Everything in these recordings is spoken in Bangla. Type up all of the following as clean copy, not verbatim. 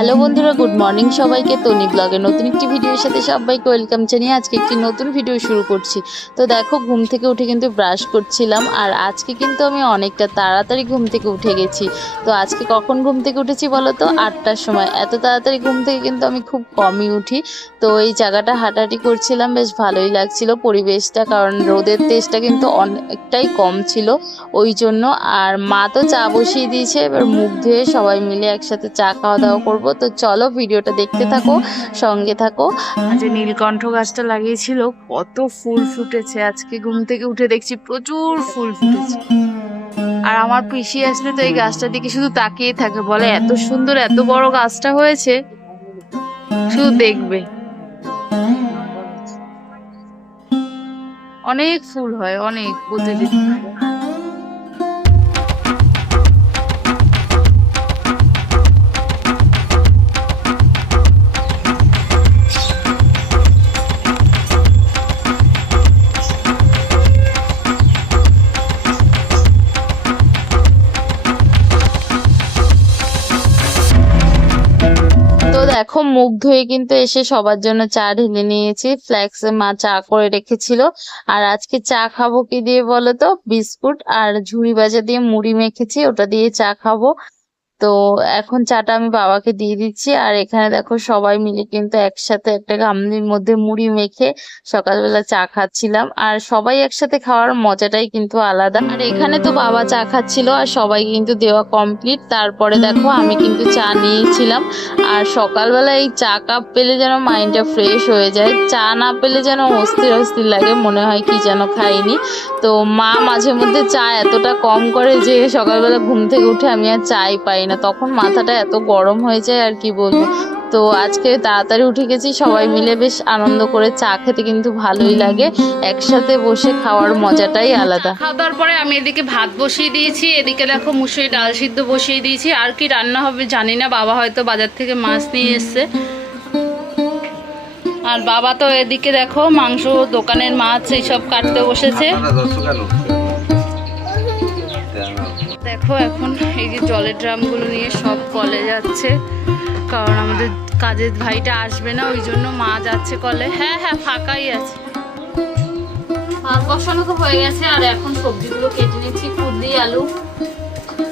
হ্যালো বন্ধুরা, গুড মর্নিং সবাইকে। তনি ব্লগের নতুন একটি ভিডিওর সাথে সবাইকে ওয়েলকাম জানিয়ে আজকে একটি নতুন ভিডিও শুরু করছি। তো দেখো, ঘুম থেকে উঠে কিন্তু ব্রাশ করছিলাম, আর আজকে কিন্তু আমি অনেকটা তাড়াতাড়ি ঘুম থেকে উঠে গেছি। তো আজকে কখন ঘুম থেকে উঠেছি বলো তো? 8টার সময়। এত তাড়াতাড়ি ঘুম থেকে কিন্তু আমি খুব কমই উঠি। তো এই জায়গাটা হাঁটাহাঁটি করছিলাম, বেশ ভালোই লাগছিল পরিবেশটা, কারণ রোদের তেজটা কিন্তু অনেকটাই কম ছিল ওই জন্য। আর মা তো চা বসিয়ে দিয়েছে, এবার মুখ ধুয়ে সবাই মিলে একসাথে চা খাওয়া দাওয়া করবো। তো চলো ভিডিওটা দেখতে থাকো, সঙ্গে থাকো। আজ নীলকণ্ঠ গাছটা লাগিয়েছিল, কত ফুল ফুটেছে। আজকে ঘুম থেকে উঠে দেখছি প্রচুর ফুল ফুটেছে। আর আমার পিসি আসলে তো এই গাছটার দিকে শুধু তাকিয়ে থাকে, বলে এত সুন্দর এত বড় গাছটা হয়েছে, শুধু দেখবে। অনেক ফুল হয়, অনেক প্রতিদিন। তো দেখো, মুখ ধুয়ে কিন্তু এসে সবার জন্য চা ঢেলে নিয়েছি। ফ্ল্যাক্সে মা চা করে রেখেছিল। আর আজকে চা খাবো কি দিয়ে বলো তো? বিস্কুট আর ঝুড়ি ভাজা দিয়ে মুড়ি মেখেছি, ওটা দিয়ে চা খাবো। তো এখন চাটা আমি বাবাকে দিয়ে দিচ্ছি। আর এখানে দেখো, সবাই মিলে কিন্তু একসাথে একটা গামলির মধ্যে মুড়ি মেখে সকালবেলা চা খাচ্ছিলাম। আর সবাই একসাথে খাওয়ার মজাটাই কিন্তু আলাদা। আর এখানে তো বাবা চা খাচ্ছিল, আর সবাই কিন্তু দেওয়া কমপ্লিট। তারপরে দেখো, আমি কিন্তু চা নিয়েছিলাম। আর সকালবেলা এই চা কাপ পেলে যেন মাইন্ডটা ফ্রেশ হয়ে যায়, চা না পেলে যেন অস্থির অস্থির লাগে, মনে হয় কি যেন খাইনি। তো মা মাঝে মধ্যে চা এতটা কম করে যে সকালবেলা ঘুম থেকে উঠে আমি আর চাই পাই না, তখন মাথাটা এত গরম হয়ে যায় আর কি বলবো। তো আজকে তাড়াতাড়ি উঠে গেছি, সবাই মিলে বেশ আনন্দ করে চা খেতে কিন্তু ভালোই লাগে, একসাথে বসে খাওয়ার মজাটাই আলাদা। খাওয়া দাওয়ার পরে আমি এদিকে ভাত বসিয়ে দিয়েছি, এদিকে দেখো মুসুরি ডাল সিদ্ধ বসিয়ে দিয়েছি। আর কি রান্না হবে জানি না, বাবা হয়তো বাজার থেকে মাছ নিয়ে এসছে। আর বাবা তো এদিকে দেখো মাংস দোকানের মাছ এইসব কাটতে বসেছে। দেখো এখন এই যে জলের ড্রামগুলো নিয়ে সব কলে যাচ্ছে, কারণ আমাদের কাজের ভাইটা আসবে না, ওই জন্য মা যাচ্ছে কলে। হ্যাঁ হ্যাঁ, ফাঁকাই আছে। ভাত বসানো তো হয়ে গেছে, আর এখন সবজিগুলো কেটে নিচ্ছি। কুঁদরি আলু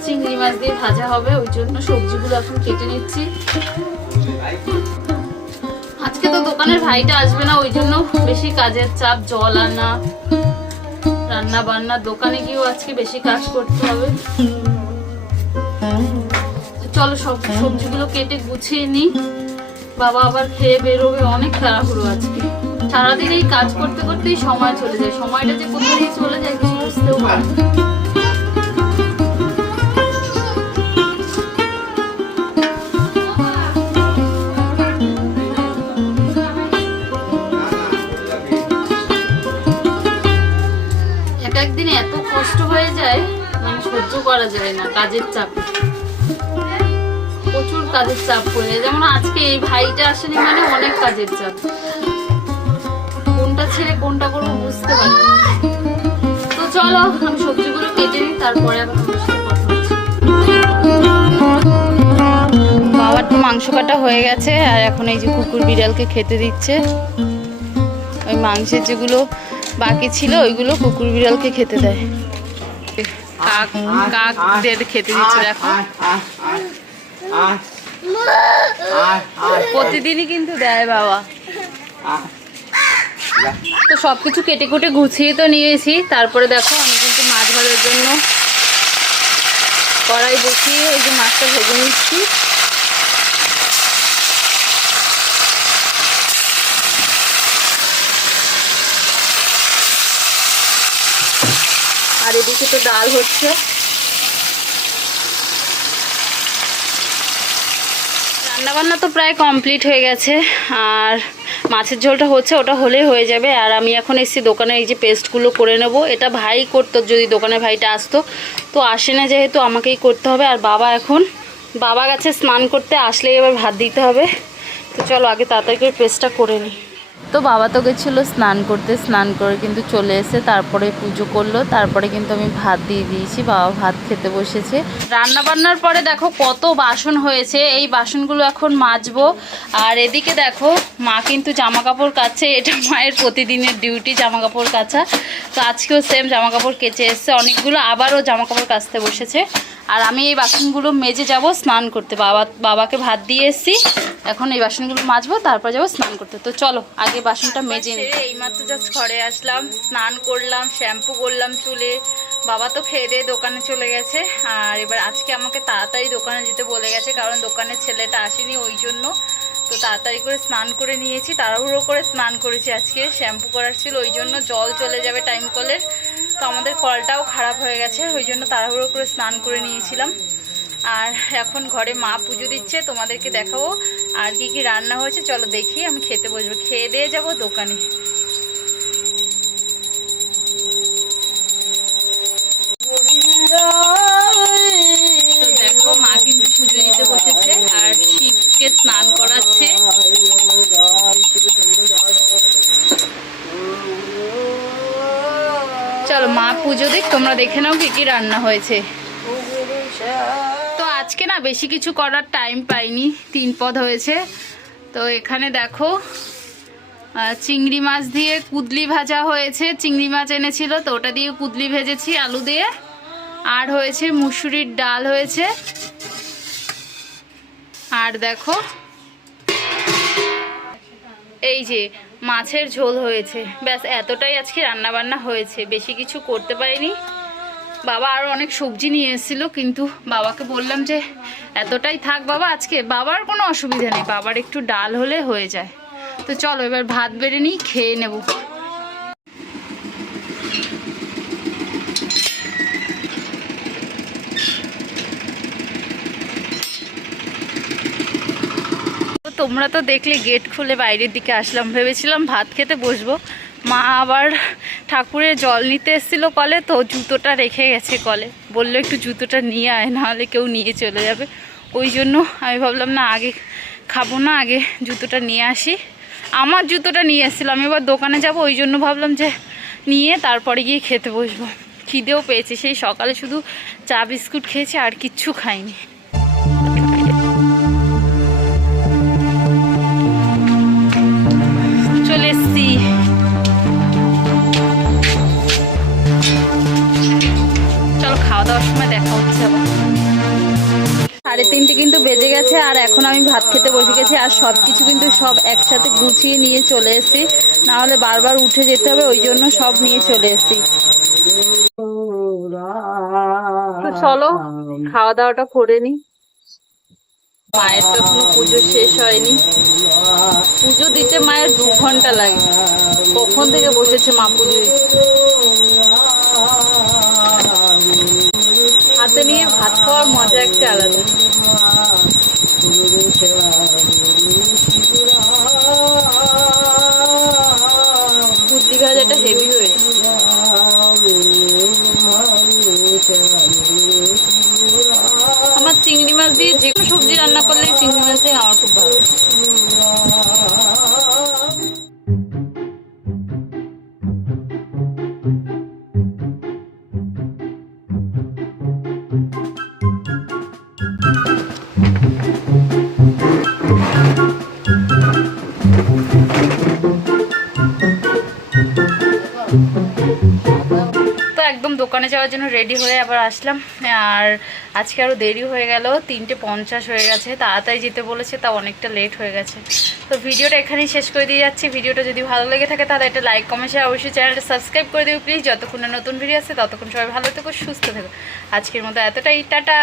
চিংড়ি মাছ দিয়ে ভাজা হবে, ওই জন্য সবজিগুলো এখন কেটে নিচ্ছি। আজকে তো দোকানের ভাইটা আসবে না, ওই জন্য বেশি কাজের চাপ, জল আনা, রান্না বান্না, দোকানে গিয়েও আজকে বেশি কাজ করতে হবে। চলো সব সবজিগুলো কেটে গুছিয়ে নিই, বাবা আবার খেয়ে বেরোবে, অনেক তাড়াহুড়ো আজকে। সারাদিন এই কাজ করতে করতেই সময় চলে যায়, সময়টা যে কোথায় চলে যায় কিছু বুঝতেও পারি না। একদিন এত কষ্ট হয়ে যায়, মানে সহ্য করা যায় না, কাজের চাপে প্রচুর কাজের চাপ পড়ে যায়। যেমন আজকে এই ভাইটা আসেনি, মানে অনেক কাজের চাপ, কোনটা ছেড়ে কোনটা করবো বুঝতে পারি না। তো চলো আমি সবজিগুলো কেটে নিই, তারপরে আবার তোমার সাথে কথা হচ্ছে। বাবার তো মাংস কাটা হয়ে গেছে, আর এখন এই যে কুকুর বিড়ালকে খেতে দিচ্ছে। ওই মাংসের যেগুলো বাকি ছিল ওইগুলো কুকুর বিড়ালকে খেতে দেয়। কাকদের খেতে দিচ্ছে দেখো, প্রতিদিনই কিন্তু দেয় বাবা। তো সবকিছু কেটে কুটে গুছিয়ে তো নিয়েছি। তারপরে দেখো আমি কিন্তু মাছ ভাজার জন্য কড়াই বসিয়ে এই যে মাছটা ভেজে নিচ্ছি। আর এদিকে তো ডাল হচ্ছে। রান্নাবান্না তো প্রায় কমপ্লিট হয়ে গেছে, আর মাছের ঝোলটা হচ্ছে, ওটা হলেই হয়ে যাবে। আর আমি এখন এসেছি দোকানে, এই যে পেস্টগুলো করে নেব। এটা ভাই করতো যদি দোকানে ভাইটা আসতো, তো আসে না যেহেতু আমাকেই করতে হবে। আর বাবা গেছে স্নান করতে, আসলেই এবার ভাত দিতে হবে। তো চলো আগে তাড়াতাড়ি করে পেস্টটা করে নিই। তো বাবা তো গেছিলো স্নান করতে, স্নান করে কিন্তু চলে এসে তারপরে পুজো করলো। তারপরে কিন্তু আমি ভাত দিয়ে দিয়েছি, বাবা ভাত খেতে বসেছে। রান্না বান্নার পরে দেখো কত বাসন হয়েছে, এই বাসনগুলো এখন মাজবো। আর এদিকে দেখো মা কিন্তু জামা কাপড় কাচ্ছে, এটা মায়ের প্রতিদিনের ডিউটি জামা কাপড় কাচা। তো আজকেও সেম জামা কাপড় কেচে এসছে অনেকগুলো, আবারও জামা কাপড় কাচতে বসেছে। আর আমি এই বাসনগুলো মেজে যাব স্নান করতে, বাবাকে ভাত দিয়ে এসছি, এখন এই বাসনগুলো মাজবো তারপর যাবো স্নান করতে। তো চলো আগে বাসনটা মেজে নিই। এইমাত্র জাস্ট ঘরে আসলাম, স্নান করলাম, শ্যাম্পু করলাম চুলে। বাবা তো খেয়ে দিয়ে দোকানে চলে গেছে। আর এবার আজকে আমাকে তাড়াতাড়ি দোকানে যেতে বলে গেছে, কারণ দোকানের ছেলেটা আসেনি ওই জন্য। তো তাড়াতাড়ি করে স্নান করে নিয়েছি, তাড়াহুড়ো করে স্নান করেছি আজকে, শ্যাম্পু করার ছিল ওই জন্য, জল চলে যাবে টাইম কলের। তো আমাদের কলটাও খারাপ হয়ে গেছে ওই জন্য তাড়াহুড়ো করে স্নান করে নিয়েছিলাম। আর এখন ঘরে মা পুজো দিচ্ছে, তোমাদেরকে দেখাবো আর কি কি রান্না হয়েছে। চলো দেখি, আমি খেতে বসবো, খেয়ে দিয়ে যাবো দোকানে। তো দেখো মা কিন্তু পুজো দিতে বসেছে আর শিবকে স্নান করাচ্ছে। চলো মা পুজো দিক, তোমরা দেখে নাও কি কি রান্না হয়েছে। তো আজকে না বেশি কিছু করার টাইম পাইনি, 3 পদ হয়েছে। তো এখানে দেখো চিংড়ি মাছ দিয়ে কুদলি ভাজা হয়েছে, চিংড়ি মাছ এনেছিল তো ওটা দিয়ে কুদলি ভেজেছি আলু দিয়ে। আর হয়েছে মুসুরির ডাল হয়েছে। আর দেখো এই যে মাছের ঝোল হয়েছে। ব্যাস এতটাই আজকে রান্না বান্না হয়েছে, বেশি কিছু করতে পারিনি। বাবা আরও অনেক সবজি নিয়ে এসেছিল, কিন্তু বাবাকে বললাম যে এতটাই থাক বাবা আজকে, বাবার কোনো অসুবিধা নেই, বাবার একটু ডাল হলে হয়ে যায়। তো চলো এবার ভাত বেড়ে নিই, খেয়ে নেব। তোমরা তো দেখলে গেট খুলে বাইরের দিকে আসলাম, ভেবেছিলাম ভাত খেতে বসবো। মা আবার ঠাকুরের জল নিতে এসেছিলো কলে, তো জুতোটা রেখে গেছে কলে, বললো একটু জুতোটা নিয়ে আয়, নাহলে কেউ নিয়ে চলে যাবে। ওই জন্য আমি ভাবলাম না আগে খাবো না, আগে জুতোটা নিয়ে আসি। আমার জুতোটা নিয়ে এসেছিলাম, এবার দোকানে যাব, ওই জন্য ভাবলাম যে নিয়ে তারপরে গিয়ে খেতে বসবো। খিদেও পেয়েছে, সেই সকালে শুধু চা বিস্কুট খেয়েছি আর কিচ্ছু খাইনি। চলে এসছি, চলো খাওয়া দাওয়ার সময় দেখা হচ্ছে আবার। 3:30 কিন্তু বেজে গেছে আর এখন আমি ভাত খেতে বসে গেছি। আর সব কিছু কিন্তু সব একসাথে গুছিয়ে নিয়ে চলে এসেছি, নাহলে বারবার উঠে যেতে হবে, ওই জন্য সব নিয়ে চলে এসেছি। তো চলো খাওয়া দাওয়াটা করে নি। মায়ের তো এখনো পুজো শেষ হয়নি, পুজো দিতে মায়ের 2 ঘন্টা লাগে। কখন থেকে বসেছে মা পুজো দিতে। হাতে নিয়ে ভাত খাওয়ার মজা একটা আলাদা। কুদলি ভাজাটা হেভি হয়েছে। আমার চিংড়ি মাছ দিয়ে যে কোনো সবজি রান্না করলে চিংড়ি মাছ দিয়ে আমার খুব ভালো। তো একদম দোকানে যাওয়ার জন্য রেডি হয়ে আবার আসলাম। আর আজকে আরও দেরি হয়ে গেল, 3:50 হয়ে গেছে, তাড়াতাড়ি যেতে বলেছে, তা অনেকটা লেট হয়ে গেছে। তো ভিডিওটা এখানেই শেষ করে দিয়ে যাচ্ছি। ভিডিওটা যদি ভালো লেগে থাকে তাহলে একটা লাইক কমেন্ট শেয়ার, অবশ্যই চ্যানেলটা সাবস্ক্রাইব করে দেবে প্লিজ। যতক্ষণ না নতুন ভিডিও আসছে ততক্ষণ সবাই ভালো থেকো, সুস্থ থেকো। আজকের মতো এতটাই, টাটা।